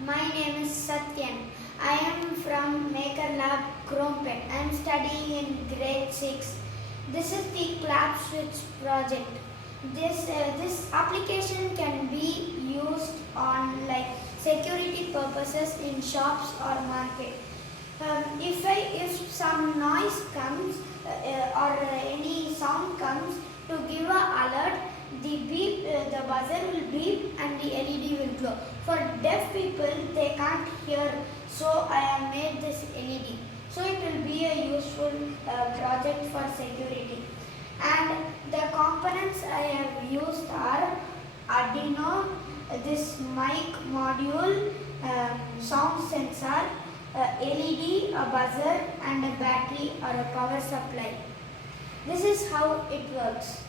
My name is Sathyan. I am from Maker Lab, Chromepet. I am studying in grade 6. This is the clap switch project. This application can be used on security purposes in shops or market. If some noise comes or any sound comes, to give a alert, the buzzer will beep and the LED will glow. For deaf people, they can't hear, so I have made this LED. So it will be a useful project for security. And the components I have used are Arduino, this mic module, sound sensor, LED, a buzzer and a battery or a power supply. This is how it works.